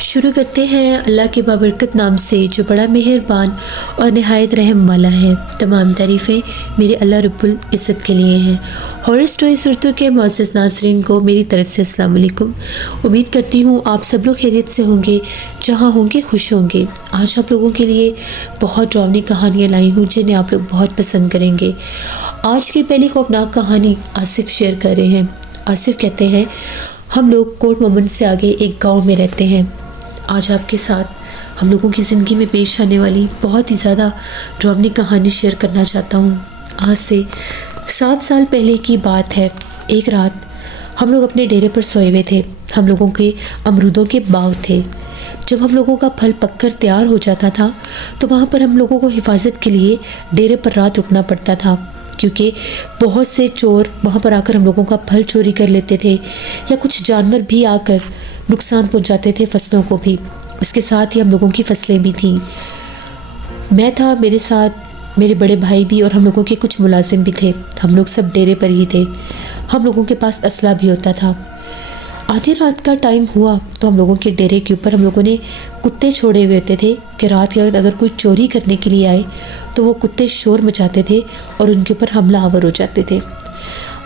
शुरू करते हैं अल्लाह के बाबरकत नाम से जो बड़ा मेहरबान और नहायत रहम वाला है। तमाम तारीफ़ें मेरे अल्लाह रब्बुल इज़्ज़त के लिए हैं। हॉरर स्टोरी सुरतों के मुअज़्ज़ज़ नाज़रीन को मेरी तरफ़ से अस्सलाम वालेकुम। उम्मीद करती हूँ आप सब लोग खैरियत से होंगे, जहाँ होंगे खुश होंगे। आज आप लोगों के लिए बहुत डरावनी कहानियाँ लाई हूँ जिन्हें आप लोग बहुत पसंद करेंगे। आज की पहली खौफनाक कहानी आसिफ़ शेयर कर रहे हैं। आसिफ़ कहते हैं, हम लोग कोट मोमन से आगे एक गांव में रहते हैं। आज आपके साथ हम लोगों की ज़िंदगी में पेश आने वाली बहुत ही ज़्यादा डरावनी कहानी शेयर करना चाहता हूँ। आज से 7 साल पहले की बात है। एक रात हम लोग अपने डेरे पर सोए हुए थे। हम लोगों के अमरूदों के बाग थे। जब हम लोगों का फल पककर तैयार हो जाता था तो वहाँ पर हम लोगों को हिफाजत के लिए डेरे पर रात रुकना पड़ता था, क्योंकि बहुत से चोर वहाँ पर आकर हम लोगों का फल चोरी कर लेते थे या कुछ जानवर भी आकर नुकसान पहुँचाते थे फसलों को भी। उसके साथ ही हम लोगों की फसलें भी थीं। मैं था, मेरे साथ मेरे बड़े भाई भी और हम लोगों के कुछ मुलाजिम भी थे। हम लोग सब डेरे पर ही थे। हम लोगों के पास असला भी होता था। आधी रात का टाइम हुआ तो हम लोगों के डेरे के ऊपर हम लोगों ने कुत्ते छोड़े हुए होते थे कि रात के वक्त अगर कोई चोरी करने के लिए आए तो वो कुत्ते शोर मचाते थे और उनके ऊपर हमला आवर हो जाते थे।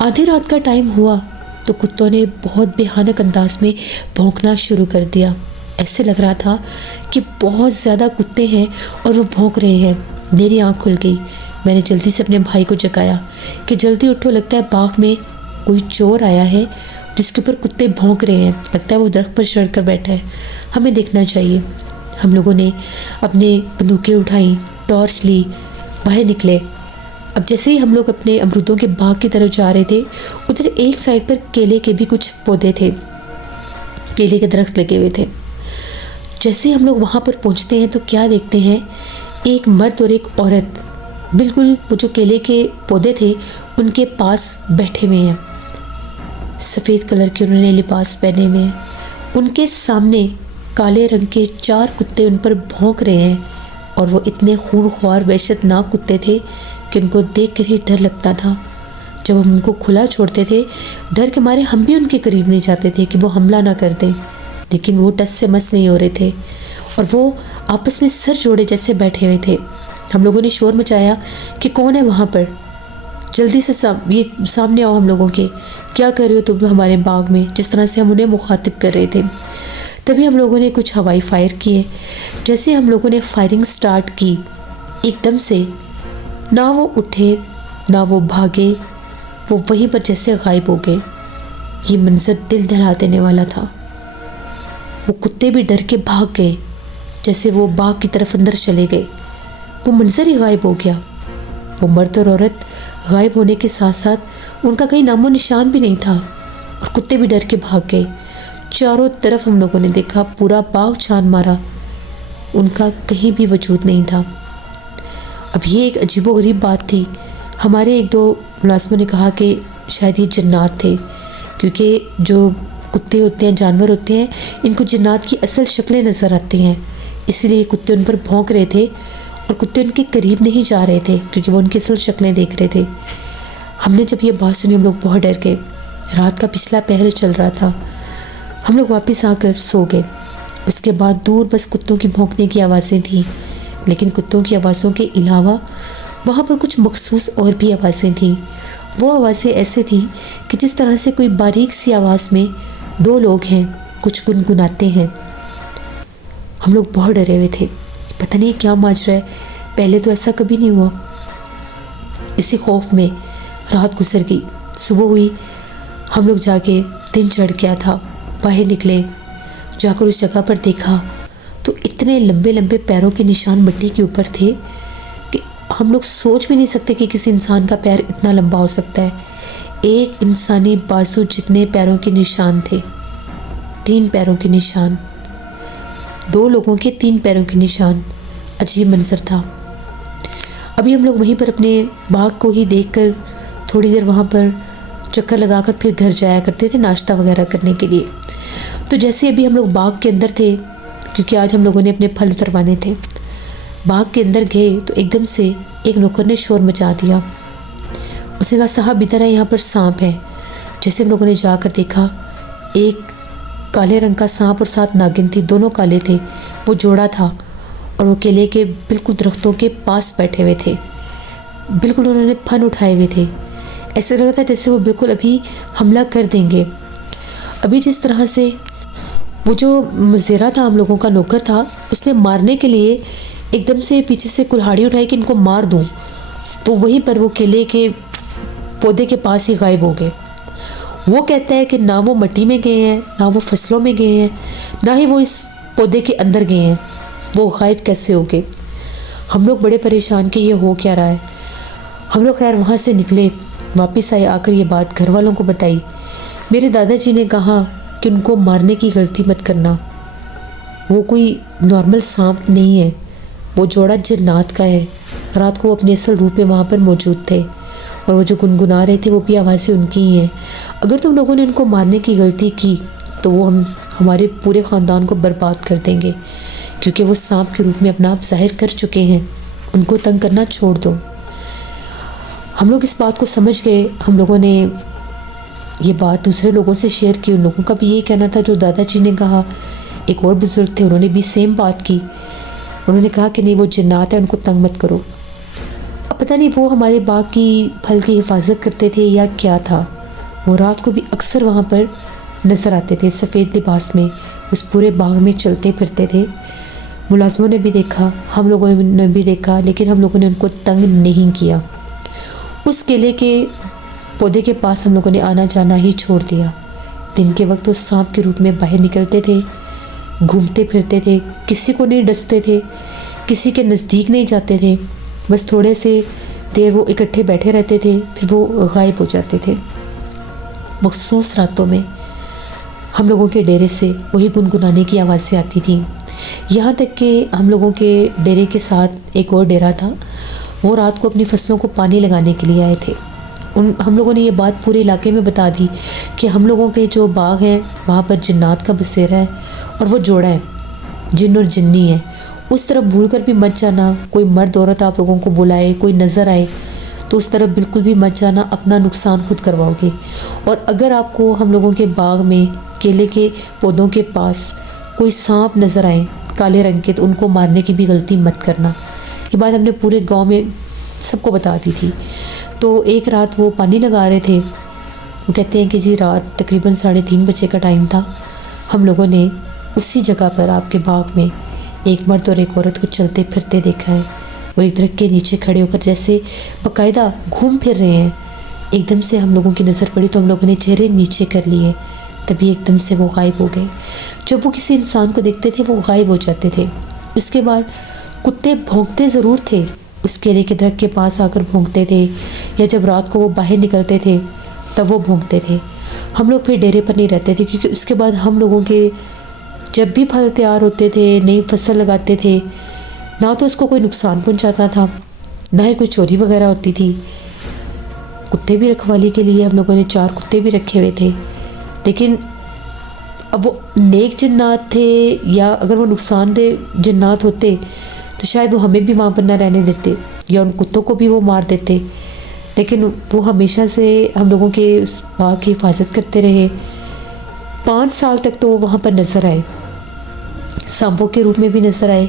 आधी रात का टाइम हुआ तो कुत्तों ने बहुत भयानक अंदाज में भौंकना शुरू कर दिया। ऐसे लग रहा था कि बहुत ज़्यादा कुत्ते हैं और वो भौंक रहे हैं। मेरी आँख खुल गई। मैंने जल्दी से अपने भाई को जगाया कि जल्दी उठो, लगता है बाग में कोई चोर आया है जिसके ऊपर कुत्ते भौंक रहे हैं। लगता है वो दरख्त पर चढ़ कर बैठा है, हमें देखना चाहिए। हम लोगों ने अपने बंदूकें उठाई, टॉर्च ली, बाहर निकले। अब जैसे ही हम लोग अपने अमरूदों के बाग की तरफ जा रहे थे, उधर एक साइड पर केले के भी कुछ पौधे थे, केले के दरख्त लगे हुए थे। जैसे ही हम लोग वहाँ पर पहुँचते हैं तो क्या देखते हैं, एक मर्द और एक औरत बिल्कुल वो जो केले के पौधे थे उनके पास बैठे हुए हैं। सफ़ेद कलर के उन्होंने लिबास पहने हुए हैं। उनके सामने काले रंग के 4 कुत्ते उन पर भौंक रहे हैं और वो इतने खूनख्वार वहशतनाक कुत्ते थे कि उनको देख कर ही डर लगता था। जब हम उनको खुला छोड़ते थे, डर के मारे हम भी उनके करीब नहीं जाते थे कि वो हमला ना कर दें, लेकिन वो टस से मस नहीं हो रहे थे और वो आपस में सर जोड़े जैसे बैठे हुए थे। हम लोगों ने शोर मचाया कि कौन है वहाँ पर, जल्दी से ये सामने आओ हम लोगों के, क्या कर रहे हो तुम हमारे बाग में, जिस तरह से हम उन्हें मुखातिब कर रहे थे। तभी हम लोगों ने कुछ हवाई फायर किए। जैसे हम लोगों ने फायरिंग स्टार्ट की, एकदम से ना वो उठे ना वो भागे, वो वहीं पर जैसे गायब हो गए। ये मंजर दिल दहला देने वाला था। वो कुत्ते भी डर के भाग गए, जैसे वो बाग की तरफ अंदर चले गए। वो मंजर ही गायब हो गया। वो मर्द और औरत गायब होने के साथ साथ उनका कहीं नामो निशान भी नहीं था और कुत्ते भी डर के भाग गए। चारों तरफ हम लोगों ने देखा, पूरा बाग छान मारा, उनका कहीं भी वजूद नहीं था। अब ये एक अजीबोगरीब बात थी। हमारे 1-2 मुलाज़िमों ने कहा कि शायद ये जन्नात थे, क्योंकि जो कुत्ते होते हैं, जानवर होते हैं, इनको जन्नात की असल शक्लें नज़र आती हैं। इसलिए कुत्ते उन पर भौंक रहे थे और कुत्ते उनके करीब नहीं जा रहे थे क्योंकि वो उनकी असल शक्लें देख रहे थे। हमने जब ये बात सुनी हम लोग बहुत डर गए। रात का पिछला पहर चल रहा था। हम लोग वापस आकर सो गए। उसके बाद दूर बस कुत्तों की भौंकने की आवाज़ें थीं, लेकिन कुत्तों की आवाज़ों के अलावा वहाँ पर कुछ मखसूस और भी आवाज़ें थीं। वो आवाज़ें ऐसे थीं कि जिस तरह से कोई बारीक सी आवाज़ में 2 लोग हैं, कुछ गुनगुनाते हैं। हम लोग बहुत डरे हुए थे, पता नहीं क्या माजरा है, पहले तो ऐसा कभी नहीं हुआ। इसी खौफ में रात गुजर गई। सुबह हुई, हम लोग जाके दिन चढ़ गया था, बाहर निकले, जाकर उस जगह पर देखा तो इतने लंबे लंबे पैरों के निशान मिट्टी के ऊपर थे कि हम लोग सोच भी नहीं सकते कि किसी इंसान का पैर इतना लंबा हो सकता है। एक इंसानी बाजू जितने पैरों के निशान थे, 3 पैरों के निशान, 2 लोगों के 3 पैरों के निशान। अजीब मंजर था। अभी हम लोग वहीं पर अपने बाग को ही देखकर थोड़ी देर वहाँ पर चक्कर लगाकर फिर घर जाया करते थे नाश्ता वगैरह करने के लिए। तो जैसे अभी हम लोग बाग के अंदर थे, क्योंकि आज हम लोगों ने अपने फल उतरवाने थे, बाग के अंदर गए तो एकदम से एक नौकर ने शोर मचा दिया। उसने कहा, साहब इधर है, यहाँ पर सांप है। जैसे हम लोगों ने जाकर देखा, एक काले रंग का सांप और साथ नागिन थी, दोनों काले थे। वो जोड़ा था और वो केले के बिल्कुल दरख्तों के पास बैठे हुए थे। बिल्कुल उन्होंने फन उठाए हुए थे। ऐसे लग रहा था जैसे वो बिल्कुल अभी हमला कर देंगे। अभी जिस तरह से वो जो मज़ेरा था, हम लोगों का नौकर था, उसने मारने के लिए एकदम से पीछे से कुल्हाड़ी उठाई कि इनको मार दूं, तो वहीं पर वो केले के पौधे के पास ही गायब हो गए। वो कहता है कि ना वो मिट्टी में गए हैं, ना वो फसलों में गए हैं, ना ही वो इस पौधे के अंदर गए हैं। वो गायब कैसे हो गए? हम लोग बड़े परेशान कि ये हो क्या रहा है। हम लोग खैर वहाँ से निकले, वापस आए, आकर ये बात घर वालों को बताई। मेरे दादाजी ने कहा कि उनको मारने की गलती मत करना, वो कोई नॉर्मल सांप नहीं है, वो जोड़ा जिन्नात का है। रात को वो अपने असल रूप में वहाँ पर मौजूद थे और वो जो गुनगुना रहे थे वो भी आवाज़ें उनकी ही हैं। अगर तुम लोगों ने उनको मारने की गलती की तो वो हमारे पूरे ख़ानदान को बर्बाद कर देंगे, क्योंकि वो सांप के रूप में अपना आप जाहिर कर चुके हैं। उनको तंग करना छोड़ दो। हम लोग इस बात को समझ गए। हम लोगों ने ये बात दूसरे लोगों से शेयर की। उन लोगों का भी यही कहना था जो दादाजी ने कहा। एक और बुज़ुर्ग थे, उन्होंने भी सेम बात की। उन्होंने कहा कि नहीं, वो जिन्नात है, उनको तंग मत करो। अब पता नहीं वो हमारे बाग की फल की हिफाजत करते थे या क्या था। वो रात को भी अक्सर वहाँ पर नज़र आते थे, सफ़ेद लिबास में, उस पूरे बाग में चलते फिरते थे। मुलाज़मों ने भी देखा, हम लोगों ने भी देखा, लेकिन हम लोगों ने उनको तंग नहीं किया। उस केले के पौधे के पास हम लोगों ने आना जाना ही छोड़ दिया। दिन के वक्त वो सांप के रूप में बाहर निकलते थे, घूमते फिरते थे, किसी को नहीं डसते थे, किसी के नज़दीक नहीं जाते थे। बस थोड़े से देर वो इकट्ठे बैठे रहते थे, फिर वो गायब हो जाते थे। मखसूस रातों में हम लोगों के डेरे से वही गुनगुनाने की आवाज़ें आती थी। यहाँ तक कि हम लोगों के डेरे के साथ एक और डेरा था, वो रात को अपनी फसलों को पानी लगाने के लिए आए थे। हम लोगों ने ये बात पूरे इलाके में बता दी कि हम लोगों के जो बाग हैं वहाँ पर जिन्नात का बसेरा है और वो जोड़ा है, जिन्न और जिन्नी है। उस तरफ भूल कर भी मत जाना। कोई मर्द औरत आप लोगों को बुलाए, कोई नज़र आए तो उस तरफ बिल्कुल भी मत जाना, अपना नुकसान खुद करवाओगे। और अगर आपको हम लोगों के बाग में केले के पौधों के पास कोई सांप नज़र आए काले रंग के, तो उनको मारने की भी गलती मत करना। ये बात हमने पूरे गांव में सबको बता दी थी। तो एक रात वो पानी लगा रहे थे। वो कहते हैं कि जी रात तकरीबन 3:30 बजे का टाइम था। हम लोगों ने उसी जगह पर आपके बाग में एक मर्द और एक औरत को चलते फिरते देखा है। वो एक दरख्त के नीचे खड़े होकर जैसे बाकायदा घूम फिर रहे हैं। एकदम से हम लोगों की नज़र पड़ी तो हम लोगों ने चेहरे नीचे कर लिए, तभी एकदम से वो गायब हो गए। जब वो किसी इंसान को देखते थे वो गायब हो जाते थे। उसके बाद कुत्ते भौंकते ज़रूर थे, उस केले के दरख्त के पास आकर भौंकते थे, या जब रात को वो बाहर निकलते थे तब वो भौंकते थे। हम लोग फिर डेरे पर नहीं रहते थे, क्योंकि उसके बाद हम लोगों के जब भी फल तैयार होते थे, नई फसल लगाते थे, ना तो उसको कोई नुकसान पहुंचाता था, ना ही कोई चोरी वगैरह होती थी। कुत्ते भी रखवाली के लिए हम लोगों ने 4 कुत्ते भी रखे हुए थे। लेकिन अब वो नेक जिन्नात थे या अगर वो नुकसानदेह जिन्नात होते तो शायद वो हमें भी वहाँ पर ना रहने देते या उन कुत्तों को भी वो मार देते। लेकिन वो हमेशा से हम लोगों के उस बाग की हिफाजत करते रहे। 5 साल तक तो वो वहाँ पर नज़र आए, सांपों के रूप में भी नज़र आए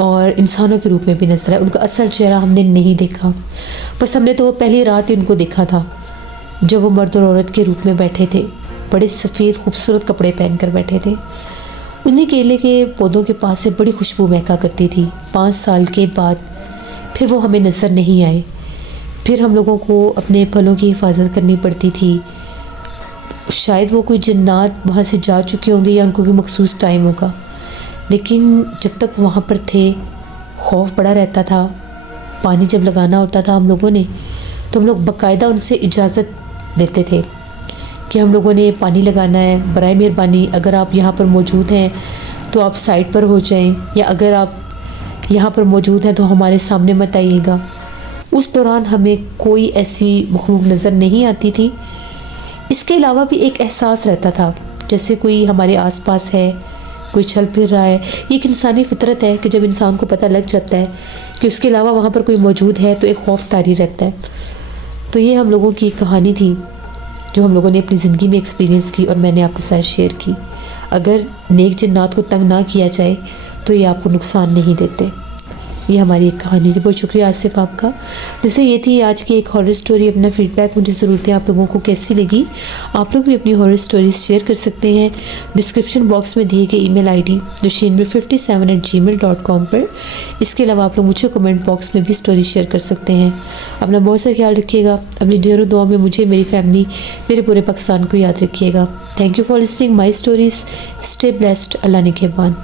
और इंसानों के रूप में भी नज़र आए। उनका असल चेहरा हमने नहीं देखा, बस हमने तो वो पहली रात ही उनको देखा था जब वो मर्द और औरत के रूप में बैठे थे। बड़े सफ़ेद खूबसूरत कपड़े पहन कर बैठे थे। उन्हीं केले के पौधों के पास से बड़ी खुशबू महका करती थी। 5 साल के बाद फिर वो हमें नज़र नहीं आए। फिर हम लोगों को अपने फलों की हिफाजत करनी पड़ती थी। शायद वो कोई जिन्नात वहाँ से जा चुके होंगे या उनको कोई मखसूस टाइम होगा, लेकिन जब तक वहाँ पर थे खौफ बड़ा रहता था। पानी जब लगाना होता था हम लोगों ने, तो हम लोग बाकायदा उनसे इजाज़त लेते थे कि हम लोगों ने पानी लगाना है, बराए मेहरबानी अगर आप यहाँ पर मौजूद हैं तो आप साइड पर हो जाएं, या अगर आप यहाँ पर मौजूद हैं तो हमारे सामने मत आइएगा। उस दौरान हमें कोई ऐसी मखलूक नज़र नहीं आती थी। इसके अलावा भी एक एहसास रहता था जैसे कोई हमारे आसपास है, कोई चल फिर रहा है। ये एक इंसानी फितरत है कि जब इंसान को पता लग जाता है कि उसके अलावा वहाँ पर कोई मौजूद है तो एक खौफ तारी रहता है। तो ये हम लोगों की एक कहानी थी जो हम लोगों ने अपनी ज़िंदगी में एक्सपीरियंस की और मैंने आपके साथ शेयर की। अगर नेक जिन्नात को तंग ना किया जाए तो ये आपको नुकसान नहीं देते। ये हमारी एक कहानी थी। बहुत शुक्रिया आसिफ आपका। जैसे ये थी आज की एक हॉरर स्टोरी। अपना फीडबैक मुझे ज़रूर दें, आप लोगों को कैसी लगी। आप लोग भी अपनी हॉरर स्टोरीज शेयर कर सकते हैं डिस्क्रिप्शन बॉक्स में दिए गए ईमेल आईडी doshinmir57@gmail.com पर। इसके अलावा आप लोग मुझे कमेंट बॉक्स में भी स्टोरी शेयर कर सकते हैं। अपना बहुत सा ख्याल रखिएगा। अपनी ढेरों दुआ में मुझे, मेरी फैमिली, मेरे पूरे पाकिस्तान को याद रखिएगा। Thank you for listening my stories. Stay blessed. अल्लाह निगहबान।